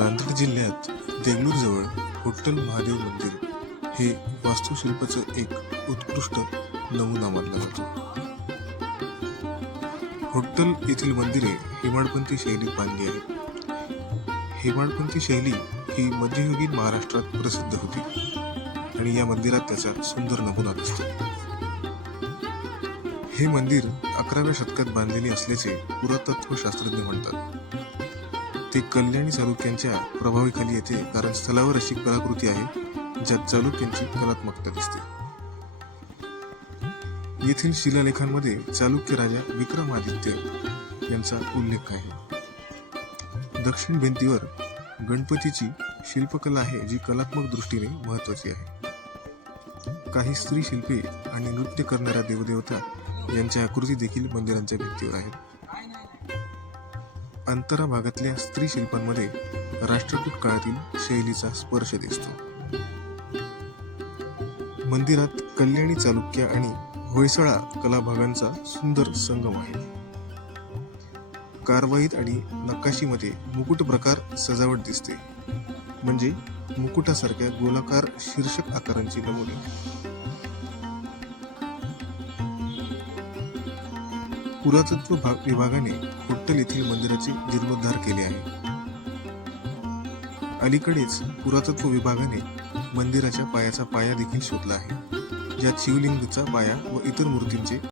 नांदेड जिल्ह्यात देगलूरजवळ होट्टल महादेव मंदिर हे वास्तुशिल्पाचं एक उत्कृष्ट नमुना मानला जातो. होट्टल येथील मंदिरे हेमाडपंथी शैलीत बांधली आहेत. हेमाडपंथी शैली ही मध्ययुगीन महाराष्ट्रात प्रसिद्ध होती आणि या मंदिरात त्याचा सुंदर नमुना दिसतो. हे मंदिर 11व्या शतकात बांधलेले असल्याचे पुरातत्व शास्त्रज्ञ म्हणतात. ते कल्याणी चालुक्यांच्या प्रभावाखाली येते, कारण स्थलावर अशी कलाकृती आहे ज्यात चालुक्यांची कलात्मकता दिसते. येथील शिलालेखांमध्ये चालुक्य राजा विक्रमादित्य यांचा उल्लेख आहे. दक्षिण भिंतीवर गणपतीची शिल्पकला आहे, जी कलात्मक दृष्टीने महत्वाची आहे. काही स्त्री शिल्पे आणि नृत्य करणाऱ्या देवदेवता यांच्या आकृती देखील मंदिरांच्या भिंतीवर आहेत. अंतरा भागातल्या स्त्री शिल्पांमध्ये राष्ट्रकूट काळातील शैलीचा स्पर्श दिसतो. प्रभागात कल्याणी चालुक्य आणि होयसळा कलाभागांचा सुंदर संगम आहे. कारवाईत आणि नकाशीमध्ये मुकुट प्रकार सजावट दिसते, म्हणजे मुकुटासारख्या गोलाकार शीर्षक आकारांची नमुने. पुरातत्व विभागाने होट्टल येथील मंदिराचे जीर्णोद्धार केले आहे. अलीकडेच पुरातत्व विभागाने मंदिराच्या पायाचा पाया देखील शोधला आहे, ज्यात शिवलिंगाचा पाया व इतर मूर्तींचे